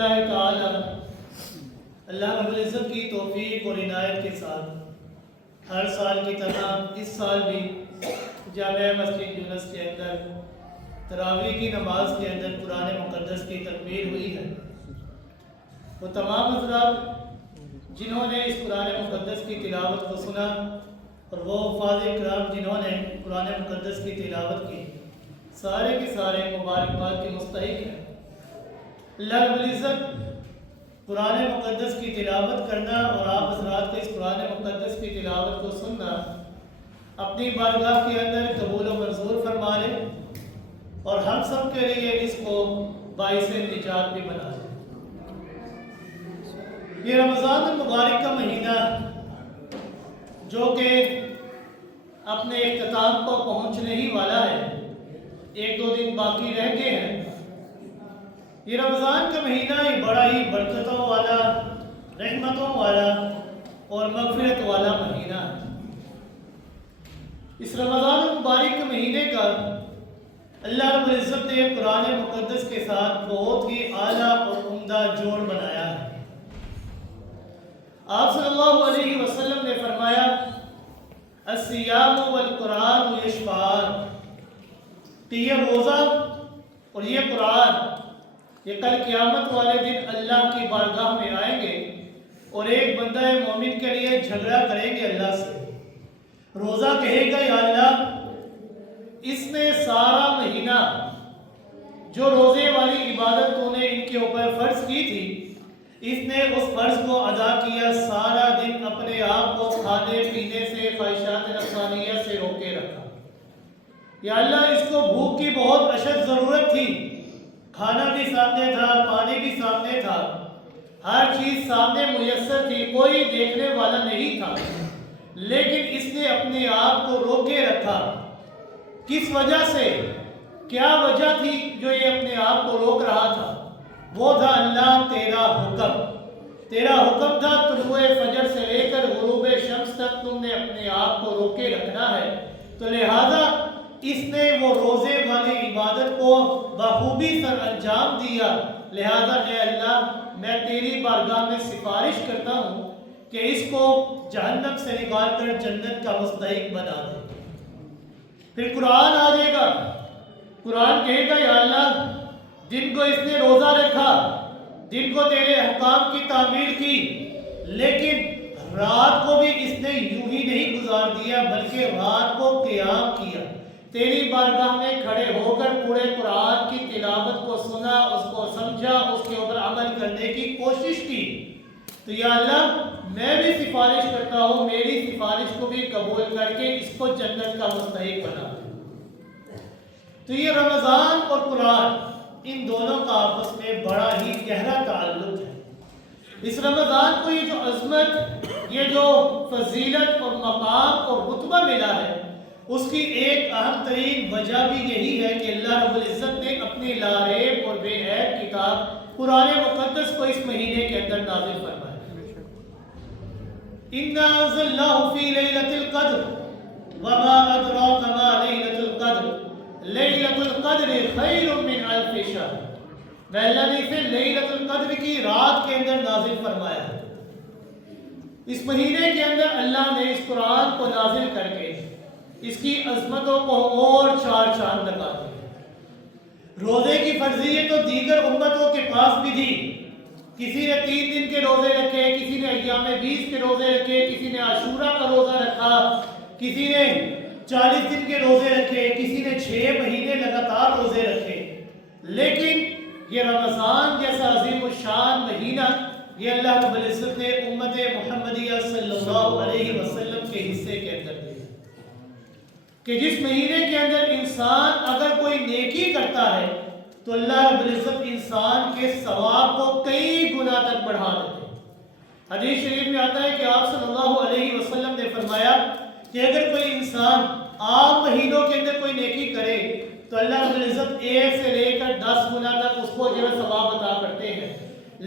اللہ تعالی اللہ رب العزت کی توفیق اور عنایت کے ساتھ ہر سال کی طرح اس سال بھی جامعہ مسجد یونس کے اندر تراویح کی نماز کے اندر قرآن مقدس کی تکمیل ہوئی ہے۔ وہ تمام حضرات جنہوں نے اس قرآن مقدس کی تلاوت کو سنا اور وہ حفاظ کرام جنہوں نے قرآن مقدس کی تلاوت کی، سارے کے سارے مبارکباد کے مستحق ہیں۔ اللہ رب العزت قرآن مقدس کی تلاوت کرنا اور آپ حضرات کے اس قرآن مقدس کی تلاوت کو سننا اپنی بارگاہ کے اندر قبول و منظور فرما لے اور ہم سب کے لیے اس کو باعث نجات بھی بنا دے۔ یہ رمضان المبارک کا مہینہ جو کہ اپنے اختتام کو پہنچنے ہی والا ہے، ایک دو دن باقی رہ گئے ہیں۔ یہ رمضان کا مہینہ ایک بڑا ہی برکتوں والا، رحمتوں والا اور مغفرت والا مہینہ ہے۔ اس رمضان المبارک کے مہینے کا اللہ رب العزت نے قرآن مقدس کے ساتھ بہت ہی اعلیٰ اور عمدہ جوڑ بنایا ہے۔ آپ صلی اللہ علیہ وسلم نے فرمایا الصیام والقرآن یشفعان، کہ یہ روزہ اور یہ قرآن یہ کل قیامت والے دن اللہ کی بارگاہ میں آئیں گے اور ایک بندہ مومن کے لیے جھگڑا کریں گے اللہ سے۔ روزہ کہے گا یا اللہ اس نے سارا مہینہ جو روزے والی عبادت تو نے ان کے اوپر فرض کی تھی، اس نے اس فرض کو ادا کیا، سارا دن اپنے آپ کو کھانے پینے سے، خواہشات نفسانیہ سے روکے رکھا۔ یا اللہ اس کو بھوک کی بہت اشد ضرورت تھی، کھانا بھی سامنے تھا، پانی بھی سامنے تھا، ہر چیز سامنے میسر تھی، کوئی دیکھنے والا نہیں تھا، لیکن اس نے اپنے آپ کو روکے رکھا۔ کس وجہ سے؟ کیا وجہ تھی جو یہ اپنے آپ کو روک رہا تھا؟ وہ تھا اللہ تیرا حکم۔ تیرا حکم تھا طلوع فجر سے لے کر غروب شمس تک تم نے اپنے آپ کو روکے رکھنا ہے، تو لہذا اس نے وہ روزے والی عبادت کو بخوبی سر انجام دیا۔ لہذا اے اللہ میں تیری بارگاہ میں سفارش کرتا ہوں کہ اس کو جہنم سے نکال کر جنت کا مستحق بنا دے۔ پھر قرآن آ جائے گا، قرآن کہے گا یا اللہ دن کو اس نے روزہ رکھا، دن کو تیرے احکام کی تعمیل کی، لیکن رات کو بھی اس نے یوں ہی نہیں گزار دیا بلکہ رات کو قیام کیا، تیری بارگاہ میں کھڑے ہو کر پورے قرآن کی تلاوت کو سنا، اس کو سمجھا، اس کے اوپر عمل کرنے کی کوشش کی۔ تو یا اللہ میں بھی سفارش کرتا ہوں، میری سفارش کو بھی قبول کر کے اس کو جنت کا مستحق بنا دے۔ تو یہ رمضان اور قرآن ان دونوں کا آپس میں بڑا ہی گہرا تعلق ہے۔ اس رمضان کو یہ جو عظمت، یہ جو فضیلت اور مقام اور رتبہ ملا ہے، اس کی ایک اہم ترین وجہ بھی یہی ہے کہ اللہ رب العزت نے اپنی لاریب اور بے عیب کتاب قرآن مقدس کو اس مہینے کے اندر نازل فرمایا۔ اِنَّا أَنزَلْنَاهُ فِي لَيْلَةِ الْقَدْرِ وَمَا أَدْرَاكَ مَا لَيْلَةُ الْقَدْرِ لَيْلَةُ الْقَدْرِ خَيْرٌ مِّنْ أَلْفِ شَهْرٍ، میں اللہ نے اسے لیلۃ القدر کی رات کے اندر نازل فرمایا ہے۔ اس مہینے کے اندر اللہ نے اس قرآن کو نازل کر کے اس کی عظمتوں کو اور چار چاند لگا دیے۔ روزے کی فرضیت تو دیگر امتوں کے پاس بھی تھی، کسی نے 3 دن کے روزے رکھے، کسی نے ایام 20 کے روزے رکھے، کسی نے عاشورہ کا روزہ رکھا، کسی نے 40 دن کے روزے رکھے، کسی نے 6 مہینے لگاتار روزے رکھے، لیکن یہ رمضان جیسا عظیم الشان مہینہ یہ اللہ رب العزت نے امت محمدیہ صلی اللہ علیہ وسلم کے حصے کے اندر دیا کہ جس مہینے کے اندر انسان اگر کوئی نیکی کرتا ہے تو اللہ رب العزت انسان کے ثواب کو کئی گنا تک بڑھا دیتے ہیں۔ حدیث شریف میں آتا ہے کہ آپ صلی اللہ علیہ وسلم نے فرمایا کہ اگر کوئی انسان عام مہینوں کے اندر کوئی نیکی کرے تو اللہ رب العزت 1 سے لے کر 10 گنا تک اس کو جو ہے ثواب عطا کرتے ہیں،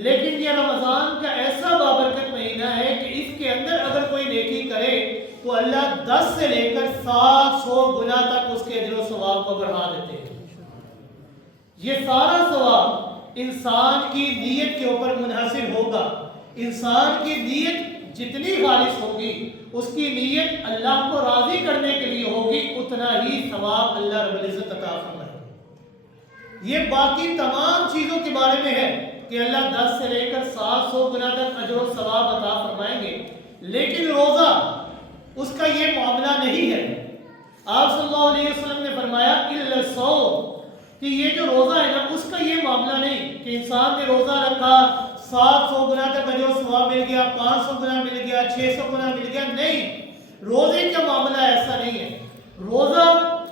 لیکن یہ رمضان کا ایسا بابرکت مہینہ ہے کہ اس کے اندر اگر کوئی نیکی کرے تو اللہ 10 سے لے کر 700 گنا تک اس کے اجر و ثواب کو بڑھا دیتے ہیں۔ یہ سارا ثواب انسان کی نیت کے اوپر منحصر ہوگا۔ انسان کی نیت جتنی خالص ہوگی، اس کی نیت اللہ کو راضی کرنے کے لیے ہوگی، اتنا ہی ثواب اللہ رب العزت عطا فرمائے گا۔ یہ باقی تمام چیزوں کے بارے میں ہے کہ اللہ 10 سے لے کر 700 گنا تک اجر و ثواب عطا فرمائیں گے، لیکن روزہ اس کا یہ معاملہ نہیں ہے۔ آپ صلی اللہ علیہ وسلم نے فرمایا الا الصوم، کہ یہ جو روزہ ہے نا، اس کا یہ معاملہ نہیں کہ انسان نے روزہ رکھا 700 گنا تک اجر و ثواب مل گیا، 500 گنا مل گیا، 600 گنا مل گیا، نہیں، روزے کا معاملہ ایسا نہیں ہے۔ روزہ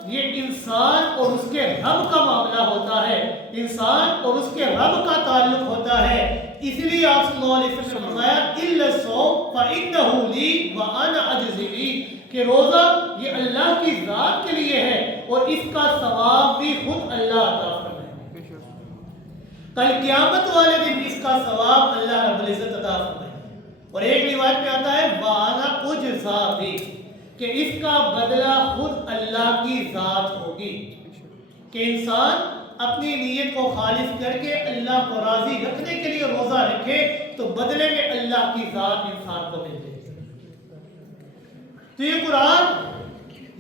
یہ انسان اور اس کے رب کا معاملہ ہوتا ہے، انسان اور اس کے رب کا تعلق ہوتا ہے۔ اس لیے آپ صلی اللہ علیہ وسلم نے فرمایا الا الصوم فإنه لي وأنا أجزي به، کہ روزہ یہ اللہ کی ذات کے لیے ہے اور اس کا ثواب بھی خود اللہ عطا فرمائے گا۔ کل قیامت والے دن اس کا ثواب اللہ رب العزت عطا فرمائے گا۔ اور ایک روایت میں آتا ہے وَأَنَا أُجْزَى بِهِ، کہ اس کا بدلہ خود اللہ کی ذات ہوگی، کہ انسان اپنی نیت کو خالص کر کے اللہ کو راضی رکھنے کے لیے روزہ رکھے تو بدلے میں اللہ کی ذات انسان کو مل جائے۔ تو یہ قرآن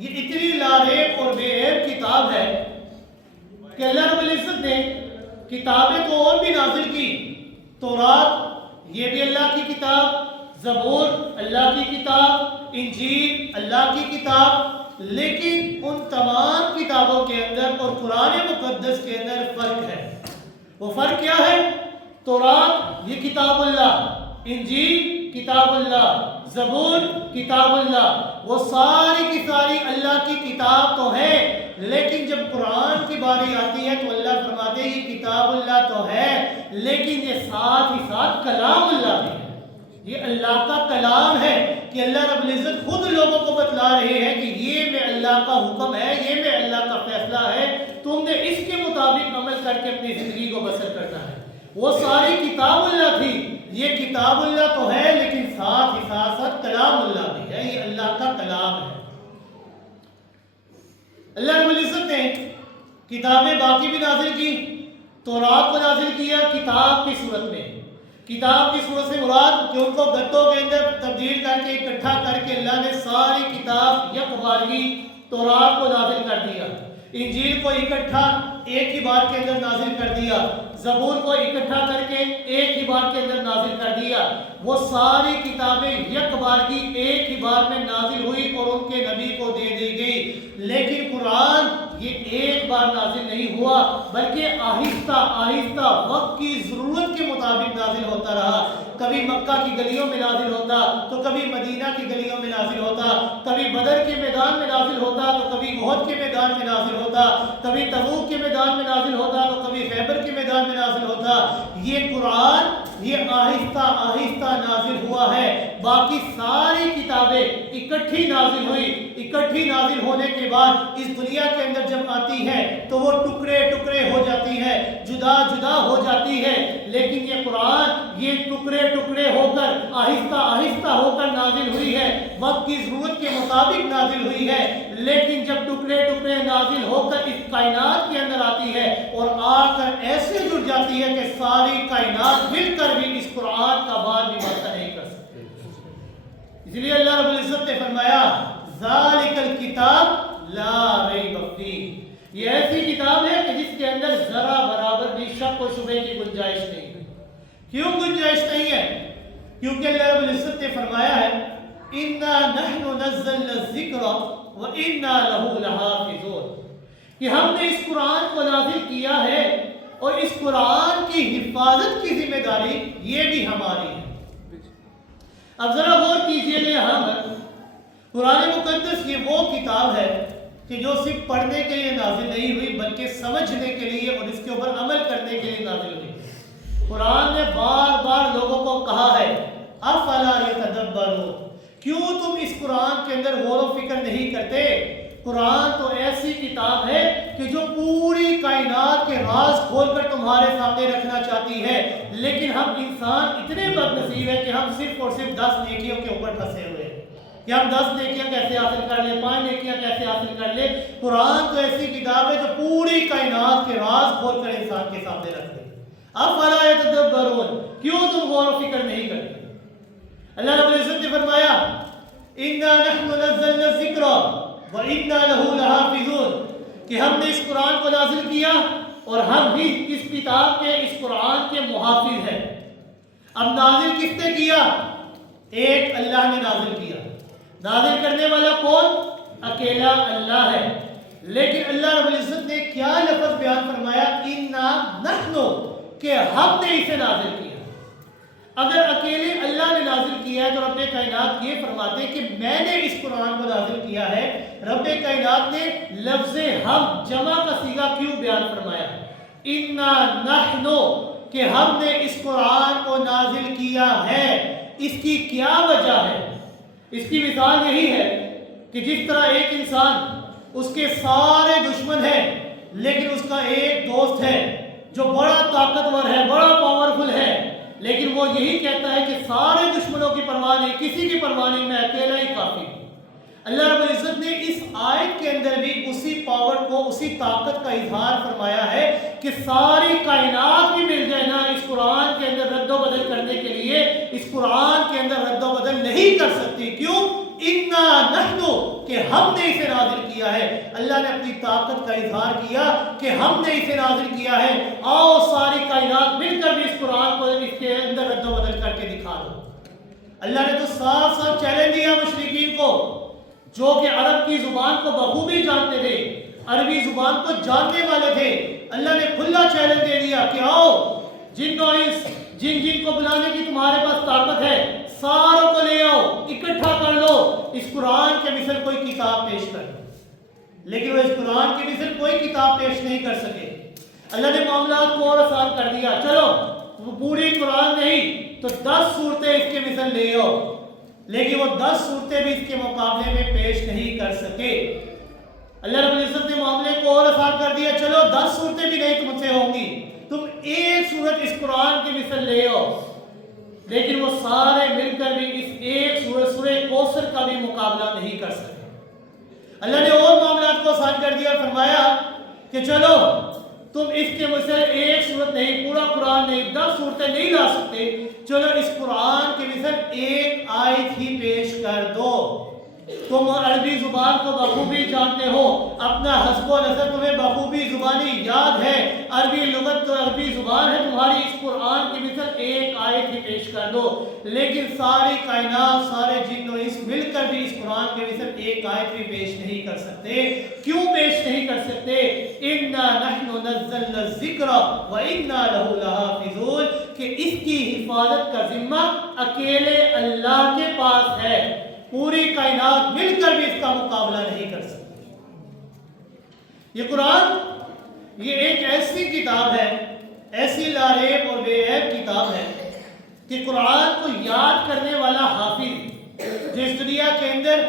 یہ اتنی لاریب اور بے عیب کتاب ہے کہ اللہ رب العزت نے کتابیں تو اور بھی نازل کی، تورات یہ بھی اللہ کی کتاب، زبور اللہ کی کتاب، انجیل اللہ کی کتاب، لیکن ان تمام کتابوں کے اندر اور قرآن مقدس کے اندر فرق ہے۔ وہ فرق کیا ہے؟ تورات یہ کتاب اللہ، انجیل کتاب اللہ، زبور کتاب اللہ، وہ ساری کی ساری اللہ کی کتاب تو ہے، لیکن جب قرآن کی باری آتی ہے تو اللہ فرماتے ہیں یہ کتاب اللہ تو ہے، لیکن یہ ساتھ ہی ساتھ کلام اللہ بھی ہے۔ یہ اللہ کا کلام ہے کہ اللہ رب العزت خود لوگوں کو بتلا رہے ہیں کہ یہ میں اللہ کا حکم ہے، یہ میں اللہ کا فیصلہ ہے، تم نے اس کے مطابق عمل کر کے اپنی زندگی کو بسر کرنا ہے۔ وہ ساری کتاب اللہ تھی، یہ کتاب اللہ تو ہے لیکن ساتھ ہی ساتھ کلام اللہ بھی ہے، یہ اللہ کا کلام ہے۔ اللہ رب العزت نے کتابیں باقی بھی نازل کی، تورات کو نازل کیا کتاب کی صورت میں۔ کتاب کی صورت سے مراد کہ ان کو گتوں کے اندر تبدیل کر کے اکٹھا کر کے اللہ نے ساری کتاب یکبارگی تورات کو نازل کر دیا، انجیل کو اکٹھا ایک ہی بار کے اندر نازل کر دیا، زبور کو اکٹھا کر کے ایک ہی بار کے اندر نازل کر دیا۔ وہ ساری کتابیں یک بارگی ایک ہی بار میں نازل ہوئی اور ان کے نبی کو دے دی گئی، لیکن قرآن یہ ایک بار نازل نہیں ہوا بلکہ آہستہ آہستہ وقت کی ضرورت کے مطابق نازل ہوتا رہا۔ کبھی مکہ کی گلیوں میں نازل ہوتا تو کبھی مدینہ کی گلیوں میں نازل ہوتا، کبھی بدر کے میدان میں نازل ہوتا تو کبھی احد کے میدان میں نازل ہوتا، کبھی تبوک کے میدان میں نازل ہوتا تو کبھی خیبر کے میدان میں نازل ہوتا۔ یہ قرآن یہ آہستہ آہستہ نازل ہوا ہے۔ باقی ساری کتابیں اکٹھی نازل ہوئی، اکٹھی نازل ہونے کے بعد اس دنیا کے اندر جب آتی ہے تو وہ ٹکڑے ٹکڑے ہو جاتی ہے، جدا جدا ہو جاتی ہے، لیکن یہ قرآن یہ ٹکڑے ٹکڑے ہو کر آہستہ آہستہ ہو کر نازل ہوئی ہے، وقت کی ضرورت کے مطابق نازل ہوئی ہے، لیکن جب ٹکڑے ٹکڑے نازل ہو کر اس کائنات کے اندر آتی ہے اور آ کر ایسے جڑ جاتی ہے کہ ساری کائنات مل کر بھی اس قرآن کا بار بھی باتہ نہیں کر سکتے۔ اس لیے اللہ رب العزت نے فرمایا ذالک الکتاب لا ریب فیہ، یہ ایسی کتاب ہے کہ جس کے اندر ذرا برابر بھی شک و شبہ کی گنجائش نہیں ہے۔ کیوں گنجائش نہیں ہے؟ کیونکہ اللہ رب العزت نے فرمایا ہے اِنَّا نَحْنُ نَزَّلْنَا الذِّكْرَ وَإِنَّا لَهُ لَحَافِظُونَ، کہ ہم نے اس قرآن کو نازل کیا ہے اور اس قرآن کی حفاظت کی ذمہ داری یہ بھی ہماری ہے۔ اب ذرا غور کیجئے گا یہاں پر، قرآن مقدس یہ وہ کتاب ہے کہ جو صرف پڑھنے کے لیے نازل نہیں ہوئی بلکہ سمجھنے کے لیے اور اس کے اوپر عمل کرنے کے لیے نازل ہوئی۔ قرآن نے بار بار لوگوں کو کہا ہے افلا یتدبرون، کیوں تم اس قرآن کے اندر غور و فکر نہیں کرتے؟ قرآن تو ایسی کتاب ہے کہ جو پوری کائنات کے راز کھول کر تمہارے سامنے رکھنا چاہتی ہے، لیکن ہم انسان اتنے بد نصیب ہیں کہ ہم صرف اور صرف 10 نیکیوں کے اوپر پھنسے ہوئے ہیں کہ ہم 10 نیکیاں کیسے حاصل کر لیں، 5 نیکیاں کیسے حاصل کر لیں۔ قرآن تو ایسی کتاب ہے جو پوری کائنات کے راز کھول کر انسان کے سامنے رکھ دے۔ افلا یتدبرون، کیوں تم غور و فکر نہیں کرتے؟ اللہ رب العزت نے فرمایا انا نحن نزلنا الذکر وانا له لحافظون، کہ ہم نے اس قرآن کو نازل کیا اور ہم بھی اس کتاب کے، اس قرآن کے محافظ ہیں۔ اب نازل کس نے کیا؟ ایک اللہ نے نازل کیا۔ نازل کرنے والا کون؟ اکیلا اللہ ہے۔ لیکن اللہ رب العزت نے کیا لفظ بیان فرمایا؟ انا نحن، کہ ہم نے اسے نازل کیا۔ اگر اکیلے اللہ نے نازل کیا ہے تو رب کائنات یہ فرماتے کہ میں نے اس قرآن کو نازل کیا ہے۔ رب کائنات نے لفظ ہم جمع کا صیغہ کیوں بیان فرمایا؟ انا نحن، کہ ہم نے اس قرآن کو نازل کیا ہے۔ اس کی کیا وجہ ہے؟ اس کی مثال یہی ہے کہ جس طرح ایک انسان، اس کے سارے دشمن ہیں لیکن اس کا ایک دوست ہے جو بڑا طاقتور ہے، بڑا پاورفل ہے، لیکن وہ یہی کہتا ہے کہ سارے دشمنوں کی پرواہ نہیں، کسی کی پرواہ نہیں، میں اکیلا ہی کافی ہوں۔ اللہ رب العزت نے اس آیت کے اندر بھی اسی پاور کو، اسی طاقت کا اظہار فرمایا ہے کہ ساری کائنات بھی مل جائے نا اس قرآن کے اندر رد و بدل کرنے کے لیے، اس قرآن کے اندر رد و بدل نہیں کر سکتی۔ کیوں؟ انا نحن، کہ ہم نے اسے نازل کیا ہے۔ اللہ نے اپنی طاقت کا اظہار کیا کہ ہم نے اسے نازل کیا ہے، آؤ ساری کائنات مل کر بھی اس قرآن کو اس کے اندر رد و بدل کر کے دکھا دو۔ اللہ نے تو صاف صاف چیلنج دیا مشرکین کو، جو کہ عرب کی زبان کو بخوبی جانتے تھے، عربی زبان کو جاننے والے تھے۔ اللہ نے کھلا چیلنج دے دیا کہ آؤ جن و انس، جن جن کو بلانے کی تمہارے پاس طاقت ہے، ساروں کو لے آؤ، اکٹھا کر لو، اس قرآن کے مثل کوئی کتاب پیش کر۔ لیکن وہ اس قرآن کے مثل کوئی کتاب پیش نہیں کر سکے۔ اللہ نے معاملات کو اور آسان کر دیا، چلو وہ پوری قرآن نہیں تو 10 صورتیں اس کے مثل لے آؤ، لیکن وہ 10 صورتیں بھی اس کے مقابلے میں پیش نہیں کر سکے۔ اللہ رب العزت نے معاملے کو اور آسان کر دیا، چلو 10 صورتیں بھی نہیں تم سے ہوں گی، تم ایک صورت اس قرآن کی مثل لے آؤ، لیکن وہ سارے مل کر بھی اس ایک سورہ، سورہ کوثر کا بھی مقابلہ نہیں کر سکے۔ اللہ نے اور معاملات کو آسان کر دیا اور فرمایا کہ چلو تم اس کے مثل ایک صورت نہیں، پورا قرآن نہیں، 10 صورتیں نہیں لا سکتے، چلو اس قرآن کے مثل ایک آیت ہی پیش کر دو۔ تم عربی زبان کو بخوبی جانتے ہو، اپنا حسب و نظر تمہیں بخوبی زبانی یاد ہے، عربی لغت تو عربی زبان ہے تمہاری، اس قرآن کی مثل ایک آیت ہی پیش کر دو۔ لیکن ساری کائنات، سارے جن و انس مل کر بھی اس قرآن کے مثل ایک آیت بھی پیش نہیں کر سکتے۔ کیوں پیش نہیں کر سکتے؟ انا نحن نزلنا الذکر وانا له لحافظون، کہ اس کی حفاظت کا ذمہ اکیلے اللہ کے پاس ہے، پوری کائنات مل کر بھی اس کا مقابلہ نہیں کر سکتی۔ یہ قرآن، یہ ایک ایسی کتاب ہے، ایسی لاریب اور بے عیب کتاب ہے کہ قرآن کو یاد کرنے والا حافظ جو اس دنیا کے اندر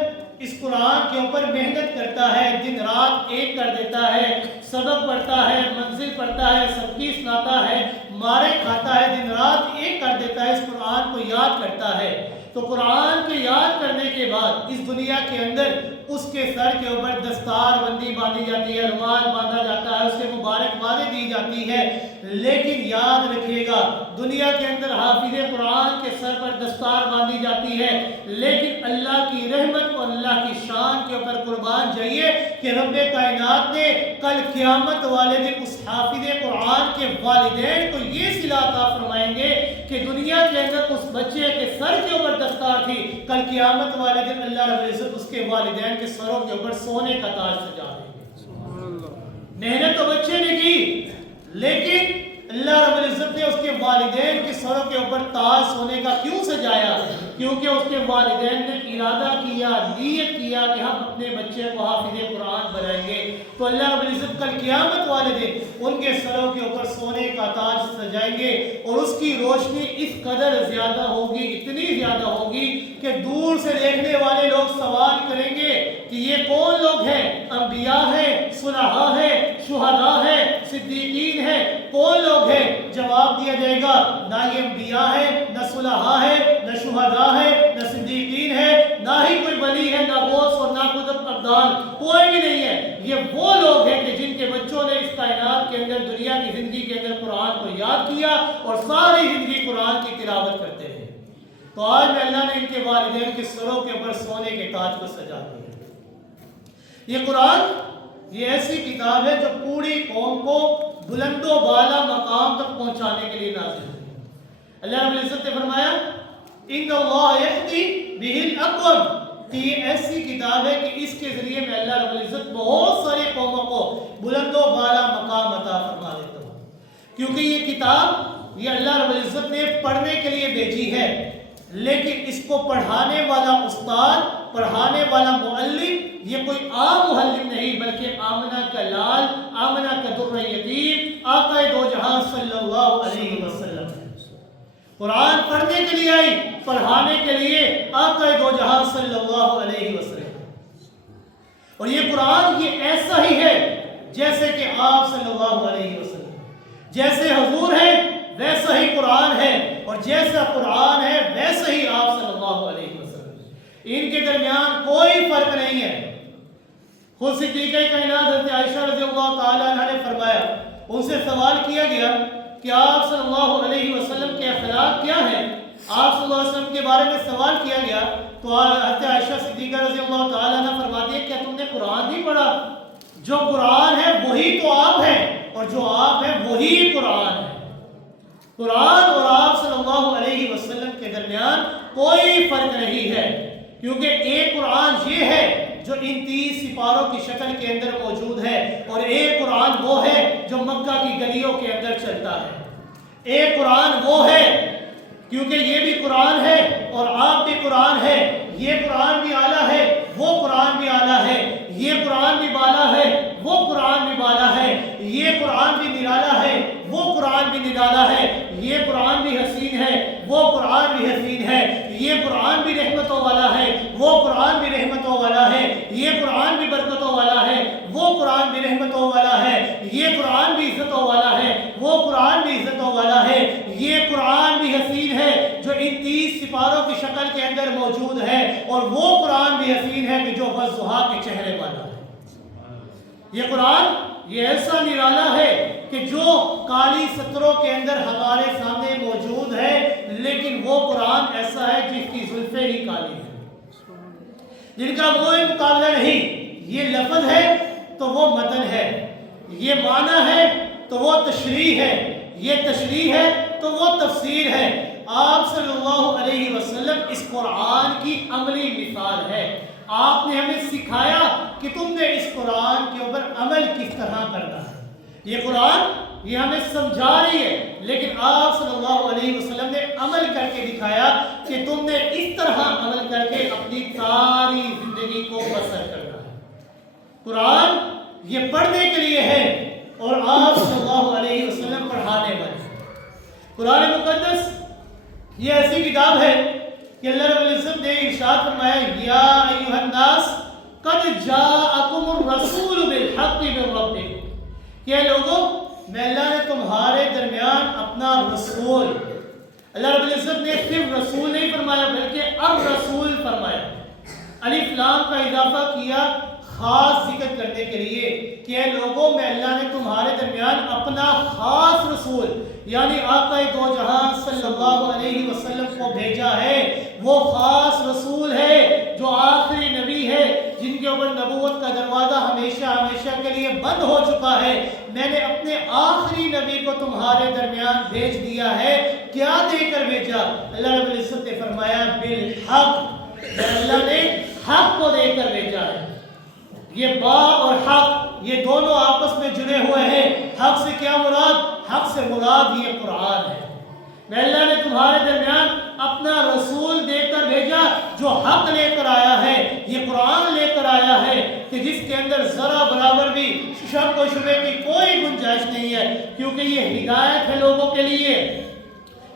اس قرآن کے اوپر محنت کرتا ہے، دن رات ایک کر دیتا ہے، سبق پڑھتا ہے، منزل پڑھتا ہے، سب کی سناتا ہے، مارے کھاتا ہے، دن رات ایک کر دیتا ہے، اس قرآن کو یاد کرتا ہے، تو قرآن کے یاد کرنے کے بعد اس دنیا کے اندر اس کے سر کے اوپر دستار بندی باندھی جاتی ہے، رومال باندھا جاتا ہے، اس سے مبارکبادیں دی جاتی ہے۔ لیکن یاد رکھیے گا، دنیا کے اندر حافظ قرآن کے سر پر دستار باندھی جاتی ہے، لیکن اللہ کی رحمت اور اللہ کی شان کے اوپر قربان جائیے کہ رب کائنات نے کل قیامت والے دن اس حافظ قرآن کے والدین کو یہ صلہ عطا فرمائیں گے کہ دنیا کے اندر اس بچے کے سر کے اوپر دستار تھی، کل قیامت والے دن اللہ رب العزت اس کے والدین کے سروں کے اوپر سونے کا تاج سجا دیں گے۔ محنت تو بچے نے کی، لیکن اللہ رب العزت نے اس کے والدین کے سروں کے اوپر تاج سونے کا کیوں سجایا؟ کیونکہ اس کے والدین نے ارادہ کیا، نیت کیا کہ ہم اپنے بچے کو حافظ قرآن بنائیں گے، تو اللہ رب العزت کل قیامت والے دن ان کے سروں کے اوپر سونے کا تاج سجائیں گے، اور اس کی روشنی اس قدر زیادہ ہوگی، اتنی زیادہ ہوگی کہ دور سے دیکھنے والے لوگ سوال کریں گے کہ یہ کون لوگ ہیں؟ انبیاء ہیں، صلحاء ہیں، شہداء ہیں، صدیقین ہیں، کون لوگ ہیں؟ جواب دیا جائے گا نہ یہ انبیاء ہے، نہ صلحاء ہے، نہ شہداء ہے، نہ صدیقین ہے، نہ ہی کوئی ولی ہے، نہ غوث اور نہ قطب ابدال، کوئی بھی نہیں ہے۔ یہ وہ لوگ ہیں کہ جن کے بچوں فرشتوں نے اس کائنات کے اندر دنیا کی زندگی کے اندر قرآن کو یاد کیا اور ساری زندگی قرآن کی تلاوت کرتے ہیں. تو آج میں اللہ نے ان کے والدین کے سروں کے اوپر سونے کے تاج کو سجا دیا. یہ قرآن یہ ایسی کتاب ہے جو پوری قوم کو بلند و بالا مقام تک پہنچانے کے لیے نازل ہوئی. اللہ رب العزت نے فرمایا ان اللہ یہدی بہ الاقوم کہ یہ ایسی کتاب ہے کہ اس کے ذریعے میں اللہ رب العزت بہت ساری قوموں کو بلند و بالا مقام عطا فرما دیتا ہوں. کیونکہ یہ کتاب یہ اللہ رب العزت نے پڑھنے کے لیے بھیجی ہے، لیکن اس کو پڑھانے والا استاد، پڑھانے والا معلم یہ کوئی عام معلم نہیں، بلکہ آمنہ کا لال، آمنہ کا در یتیم، آقا دو جہاں صلی اللہ علیہ وسلم. قرآن پڑھنے کے لیے آئی، پڑھانے کے لیے آقا دو جہاں صلی اللہ علیہ وسلم. اور یہ قرآن یہ ایسا ہی ہے جیسے کہ آپ صلی اللہ علیہ وسلم، جیسے حضور ہے ویسا ہی قرآن ہے، اور جیسا قرآن ہے ویسا ہی آپ صلی اللہ علیہ وسلم. ان کے درمیان کوئی فرق نہیں ہے. خود صدیقہ کائنات حضرت عائشہ رضی اللہ تعالیٰ عنہ نے فرمایا، ان سے سوال کیا گیا کہ آپ صلی اللہ علیہ وسلم کے اخلاق کیا ہیں، آپ صلی اللہ علیہ وسلم کے بارے میں سوال کیا گیا تو حضرت عائشہ صدیقہ رضی اللہ تعالیٰ عنہ فرماتی ہے کیا تم نے قرآن نہیں پڑھا؟ جو قرآن ہے وہی تو آپ ہیں، اور جو آپ ہیں وہی قرآن ہے. قرآن اور آپ صلی اللہ علیہ وسلم کے درمیان کوئی فرق نہیں ہے، کیونکہ ایک قرآن یہ ہے جو ان 30 سپاروں کی شکل کے اندر موجود ہے، اور ایک قرآن وہ ہے جو مکہ کی گلیوں کے اندر چلتا ہے. ایک قرآن وہ ہے کیونکہ یہ بھی قرآن ہے اور آپ بھی قرآن ہے. یہ قرآن بھی اعلیٰ ہے، وہ قرآن بھی اعلیٰ ہے. یہ قرآن بھی بالا ہے، وہ قرآن بھی بالا ہے. یہ قرآن بھی نرالا ہے، وہ قرآن بھی نرالا ہے. یہ قرآن بھی حسین ہے، وہ قرآن بھی حسین ہے. یہ قرآن بھی رحمتوں والا ہے، وہ قرآن بھی رحمتوں والا ہے. یہ قرآن بھی برکتوں والا ہے، وہ قرآن بھی رحمتوں والا ہے. یہ قرآن بھی عزتوں والا ہے، وہ قرآن بھی عزتوں والا ہے. یہ قرآن بھی حسین ہے جو ان 30 سپاروں کی شکل کے اندر موجود ہے، اور وہ قرآن بھی حسین ہے کہ جو والضحیٰ کے چہرے والا ہے. یہ قرآن یہ ایسا نرالا ہے کہ جو کالی سطروں کے اندر ہمارے سامنے موجود ہے، لیکن وہ قرآن ایسا ہے جس کی زلفیں ہی کالی ہیں، جن کا کوئی مقابلہ نہیں. یہ لفظ ہے تو وہ متن ہے، یہ معنی ہے تو وہ تشریح ہے، یہ تشریح ہے تو وہ تفسیر ہے. آپ صلی اللہ علیہ وسلم اس قرآن کی عملی مثال ہے. آپ نے ہمیں سکھایا کہ تم نے اس قرآن کے اوپر عمل کس طرح کرنا ہے. یہ قرآن یہ ہمیں سمجھا رہی ہے، لیکن آپ صلی اللہ علیہ وسلم نے عمل کر کے دکھایا کہ تم نے اس طرح عمل کر کے اپنی ساری زندگی کو بسر کرنا ہے. قرآن یہ پڑھنے کے لیے ہے اور آپ صلی اللہ علیہ وسلم پڑھانے والے. قرآن مقدس یہ ایسی کتاب ہے کہ اللہ رب العزت نے ارشاد فرمایا یا ایھا الناس قد جاءکم الرسول بالحق من ربکم، کہ لوگوں میں اللہ نے تمہارے درمیان اپنا رسول، اللہ رب العزت نے صرف رسول نہیں فرمایا بلکہ الرسول فرمایا. الف لام کا اضافہ کیا خاص ذکر کرنے کے لیے کہ اے لوگوں میں اللہ نے تمہارے درمیان اپنا خاص رسول یعنی آقا دو جہاں صلی اللہ علیہ وسلم کو بھیجا ہے. وہ خاص رسول ہے جو آخری نبی ہے، جن کے اوپر نبوت کا دروازہ ہمیشہ ہمیشہ کے لیے بند ہو چکا ہے. میں نے اپنے آخری نبی کو تمہارے درمیان بھیج دیا ہے. کیا دے کر بھیجا؟ اللہ رب العزت نے فرمایا بالحق، اللہ نے حق کو دے کر بھیجا ہے. یہ با اور حق یہ دونوں آپس میں جڑے ہوئے ہیں. حق سے کیا مراد؟ حق سے مراد یہ قرآن ہے. میں اللہ نے تمہارے درمیان اپنا رسول دے کر بھیجا جو حق لے کر آیا ہے، یہ قرآن لے کر آیا ہے کہ جس کے اندر ذرا برابر بھی شک و شبہ کی کوئی گنجائش نہیں ہے، کیونکہ یہ ہدایت ہے لوگوں کے لیے،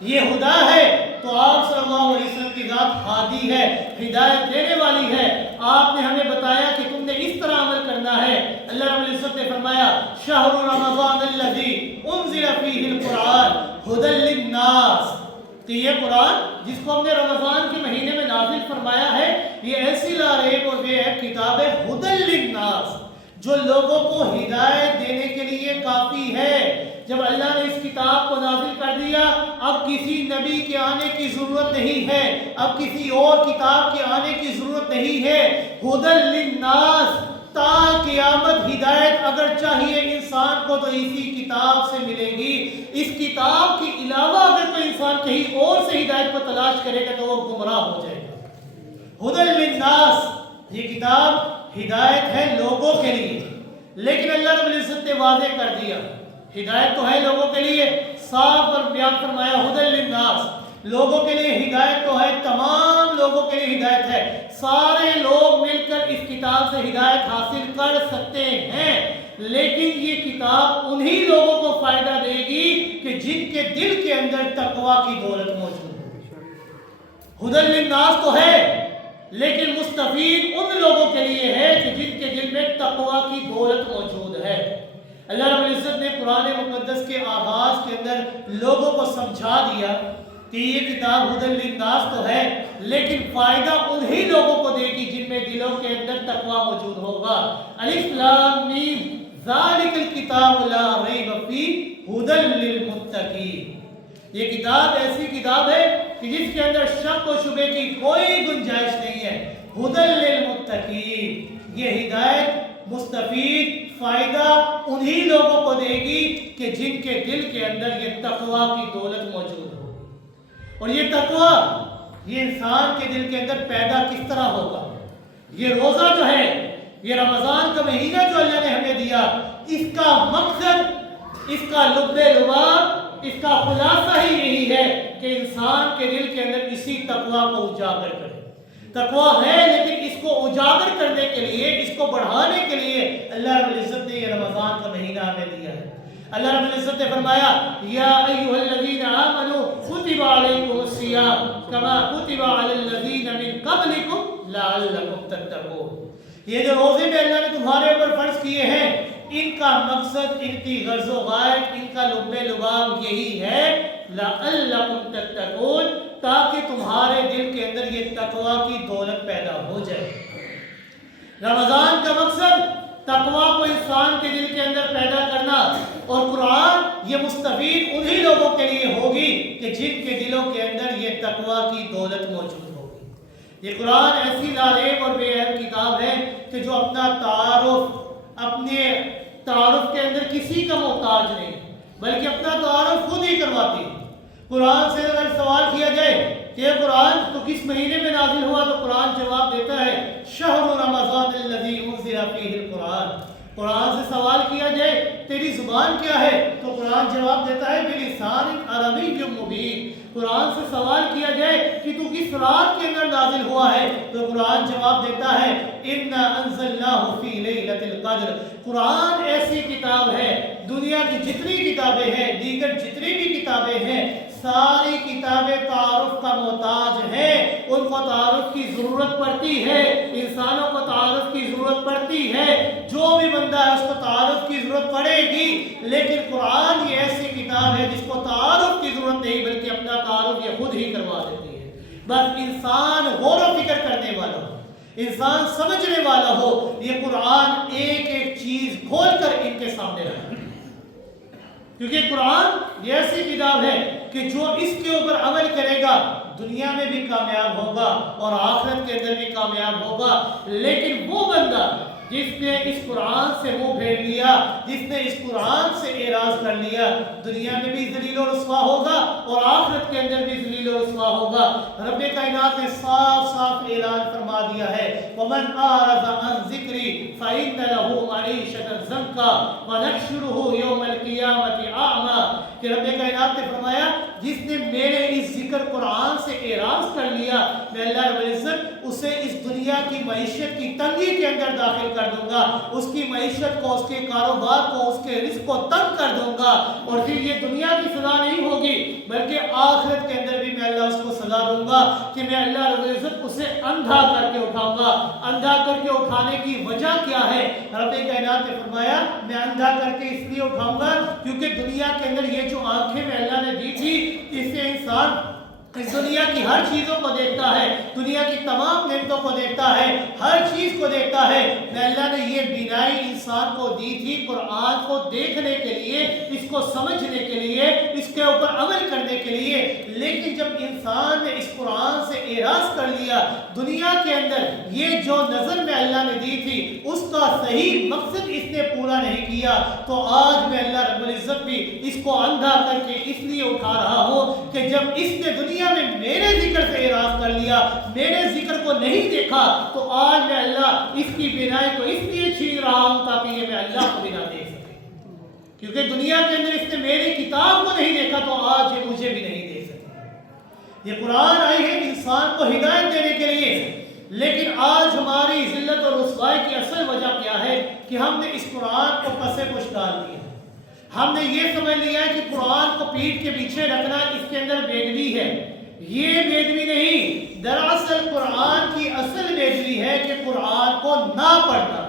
یہ خدا ہے. تو آپ صلی اللہ علیہ وسلم کی ذات ہادی ہے، ہدایت دینے والی ہے. آپ نے ہمیں بتایا کہ تم نے اس طرح عمل کرنا ہے. اللہ رب العزت نے فرمایا شہر رمضان الذی انزل فیہ القرآن ھدی للناس، کہ یہ قرآن جس کو ہم نے رمضان کے مہینے میں نازل فرمایا ہے یہ ایسی لا ریب اور بے عیب کتاب ہے ھدی للناس، جو لوگوں کو ہدایت دینے کے لیے کافی ہے۔ جب اللہ نے اس کتاب کو نازل کر دیا، اب کسی نبی کے آنے کی ضرورت نہیں ہے، اب کسی اور کتاب کے آنے کی ضرورت نہیں ہے۔ ھدی للناس، تا قیامت ہدایت اگر چاہیے انسان کو تو اسی کتاب سے ملے گی۔ اس کتاب کے علاوہ اگر کوئی انسان کہیں اور سے ہدایت کو تلاش کرے گا تو وہ گمراہ ہو جائے گا۔ ھدی للناس، یہ کتاب ہدایت ہے لوگوں کے لیے، لیکن اللہ رب العزت نے واضح کر دیا ہدایت تو ہے لوگوں کے لیے، صاف اور بیان فرمایا ھدی للناس، لوگوں کے لیے ہدایت تو ہے، تمام لوگوں کے لیے ہدایت ہے، سارے لوگ مل کر اس کتاب سے ہدایت حاصل کر سکتے ہیں، لیکن یہ کتاب انہی لوگوں کو فائدہ دے گی کہ جن کے دل کے اندر تقوی کی دولت موجود ہے۔ ھدی للناس تو ہے، لیکن مستفید ان لوگوں کے لیے ہے کہ جن کے دل میں تقوی کی دولت موجود ہے۔ اللہ رب العزت نے قرآن مقدس کے آغاز کے اندر لوگوں کو سمجھا دیا کہ یہ کتاب ھدی للناس تو ہے، لیکن فائدہ انہی لوگوں کو دے گی جن میں دلوں کے اندر تقوی موجود ہوگا۔ الف لام میم ذالک الکتاب لا ریب فیہ ھدی للمتقین، یہ کتاب ایسی کتاب ہے کہ جس کے اندر شک و شبے کی کوئی گنجائش نہیں ہے۔ ھدی للمتقین، یہ ہدایت مستفید فائدہ انہی لوگوں کو دے گی کہ جن کے دل کے اندر یہ تقوی کی دولت موجود ہو۔ اور یہ تقوی یہ انسان کے دل کے اندر پیدا کس طرح ہوگا؟ یہ روزہ جو ہے، یہ رمضان کا مہینہ جو اللہ نے ہمیں دیا، اس کا مقصد، اس کا لب لباب، اس کا خلاصہ ہی یہی ہے کہ انسان کے دل کے اندر اسی تقوی کو اجاگر کرے۔ تقوی ہے، لیکن اس کو اجاگر کرنے کے لیے، اس کو بڑھانے کے لیے اللہ رب العزت نے یہ رمضان کا مہینہ ہمیں دیا ہے۔ اللہ رب العزت نے فرمایا یا ایھا الذین آمنوا کتب علیکم الصیام کما کتب علی الذین من قبلکم لعلکم تتقون، یہ جو روزے میں اللہ نے تمہارے اوپر فرض کیے ہیں، ان کا مقصد، ان کی غرض و غایت، ان کا لب لباب یہی ہے لعلکم تتقون، تاکہ تمہارے دل کے اندر یہ تقوی کی دولت پیدا ہو جائے۔ رمضان کا مقصد تقوی کو انسان کے دل کے اندر پیدا کرنا، اور قرآن یہ مستفید انہی لوگوں کے لیے ہوگی کہ جن کے دلوں کے اندر یہ تقوی کی دولت موجود ہوگی۔ یہ قرآن ایسی لاریب اور بے عیب کتاب ہے کہ جو اپنا اپنے تعارف کے اندر کسی کا محتاج نہیں، بلکہ اپنا تعارف خود ہی کرواتی ہے۔ قرآن سے اگر سوال کیا جائے کہ یہ قرآن تو کس مہینے میں نازل ہوا، تو قرآن جواب دیتا ہے شہر رمضان الذی انزل فیہ القرآن۔ قرآن سے سوال کیا جائے تیری زبان کیا ہے، تو قرآن جواب دیتا ہے بلسان عربی مبین۔ قرآن سے سوال کیا جائے کہ تو کس رات کے اندر نازل ہوا ہے، تو قرآن جواب دیتا ہے انا انزلناہ فی لیلۃ القدر۔ قرآن ایسی کتاب ہے، دنیا کی جتنی کتابیں ہیں، دیگر جتنی بھی کتابیں ہیں، ساری کتابیں تعارف کا محتاج ہیں، ان کو تعارف کی ضرورت پڑتی ہے، انسانوں کو تعارف کی ضرورت پڑتی ہے، جو بھی بندہ ہے اس کو تعارف کی ضرورت پڑے گی، لیکن قرآن یہ ایسی کتاب ہے جس کو تعارف کی ضرورت نہیں، بلکہ اپنا تعارف یہ خود ہی کروا دیتی ہے۔ بس انسان غور و فکر کرنے والا ہو، انسان سمجھنے والا ہو، یہ قرآن ایک ایک چیز کھول کر ان کے سامنے رکھے، کیونکہ قرآن یہ ایسی کتاب ہے کہ جو اس کے اوپر عمل کرے گا دنیا میں بھی کامیاب ہوگا اور آخرت کے اندر بھی کامیاب ہوگا، لیکن وہ بندہ جس نے اس قرآن سے منہ پھیر لیا، جس نے اس قرآن سے اعراض کر لیا، دنیا میں بھی ذلیل و رسوا ہوگا اور آخرت کے اندر بھی ذلیل و رسوا ہوگا۔ رب کائنات نے صاف صاف اعلان فرما دیا ہے وَمَنْ أَعْرَضَ عَنْ ذِكْرِي فَإِنَّ لَهُ مَعِيشَةً ضَنكًا وَنَحْشُرُهُ يَوْمَ الْقِيَامَةِ أَعْمَىٰ، کہ رب کائنات نے فرمایا جس نے میرے اس ذکر قرآن سے اعراض کر لیا، میں اللہ رب العزت اسے اس دنیا کی معیشت کی تنگی کے اندر داخل کر دوں گا، اس کی معیشت کو، اس کے کاروبار کو، اس کے رزق کو تنگ کر دوں گا، اور پھر یہ دنیا کی سزا نہیں ہوگی بلکہ آخرت کے اندر بھی میں اللہ اس کو سزا دوں گا کہ میں اللہ رب العزت اسے اندھا کر کے اٹھاؤں گا۔ اندھا کر کے اٹھانے کی وجہ کیا ہے؟ رب کائنات نے فرمایا میں اندھا کر کے اس لیے اٹھاؤں گا کیونکہ دنیا کے اندر یہ جو آنکھیں میں اللہ نے دی تھی، اس سے انسان اس دنیا کی ہر چیزوں کو دیکھتا ہے، دنیا کی تمام نعمتوں کو دیکھتا ہے، ہر چیز کو دیکھتا ہے۔ میں اللہ نے یہ بینائی انسان کو دی تھی قرآن کو دیکھنے کے لیے، اس کو سمجھنے کے لیے، اس کے اوپر عمل کرنے کے لیے، لیکن جب انسان نے اس قرآن سے اعراض کر لیا، دنیا کے اندر یہ جو نظر میں اللہ نے دی تھی اس کا صحیح مقصد اس نے پورا نہیں کیا، تو آج میں اللہ رب العزت بھی اس کو اندھا کر کے اس لیے اٹھا رہا ہوں کہ جب اس نے دنیا میں میرے ذکر سے اعراض کر لیا، میرے ذکر کو نہیں دیکھا، تو آج میں اللہ اس کی بینائی کو اس لیے چھین رہا ہوں تاکہ یہ میں اللہ کو بھی نہ دیکھ سکے، کیونکہ دنیا کے اندر اس نے میری کتاب کو نہیں دیکھا تو آج یہ مجھے بھی نہیں دیکھ سکے۔ یہ قرآن آئی ہے انسان کو ہدایت دینے کے لیے، لیکن آج ہماری ذلت اور رسوائی کی اصل وجہ کیا ہے کہ ہم نے اس قرآن کو پسے پش ڈال دیا۔ ہم نے یہ سمجھ لیا ہے کہ قرآن کو پیٹھ کے پیچھے رکھنا اس کے اندر بیدبی ہے۔ یہ بیدبی نہیں، دراصل قرآن کی اصل بیدبی ہے کہ قرآن کو نہ پڑھنا۔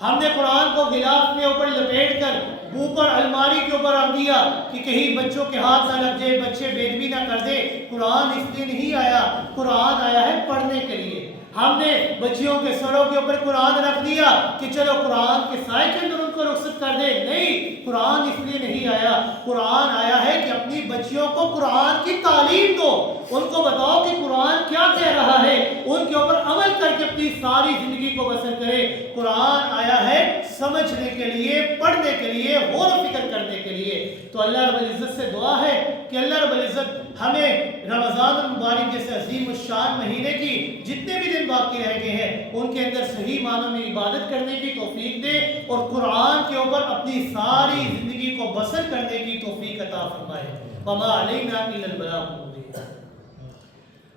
ہم نے قرآن کو غلاف میں اوپر لپیٹ کر اوپر الماری کے اوپر رکھ دیا کہ کہیں بچوں کے ہاتھ نہ لگ جائے، بچے بیدبی نہ کر دے۔ قرآن اس لیے نہیں آیا، قرآن آیا ہے پڑھنے کے لیے۔ ہم نے بچیوں کے سروں کے اوپر قرآن رکھ دیا کہ چلو قرآن کے سائے کے اندر ان کو رخصت کر دے، نہیں، قرآن اس لیے نہیں آیا۔ قرآن آیا ہے کہ اپنی بچیوں کو قرآن کی تعلیم دو، ان کو بتاؤ کہ قرآن کیا کہہ رہا ہے، ان کے اوپر عمل کر کے اپنی ساری زندگی کو بسر کرے۔ قرآن آیا ہے سمجھنے کے لیے، پڑھنے کے لیے، غور و فکر کرنے کے لیے۔ تو اللہ رب العزت سے دعا ہے کہ اللہ رب العزت ہمیں رمضان المبارک جیسے عظیم الشان مہینے کی جتنے بھی دن باقی رہ گئے ہیں ان کے اندر صحیح معنوں میں عبادت کرنے کی توفیق دے، اور قرآن کے اوپر اپنی ساری زندگی کو بسر کرنے کی توفیق عطا فرمائے۔ وما علینا الا البلاغ المبین۔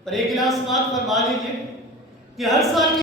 اور ایک اعلان سماعت فرما لیجیے کہ ہر سال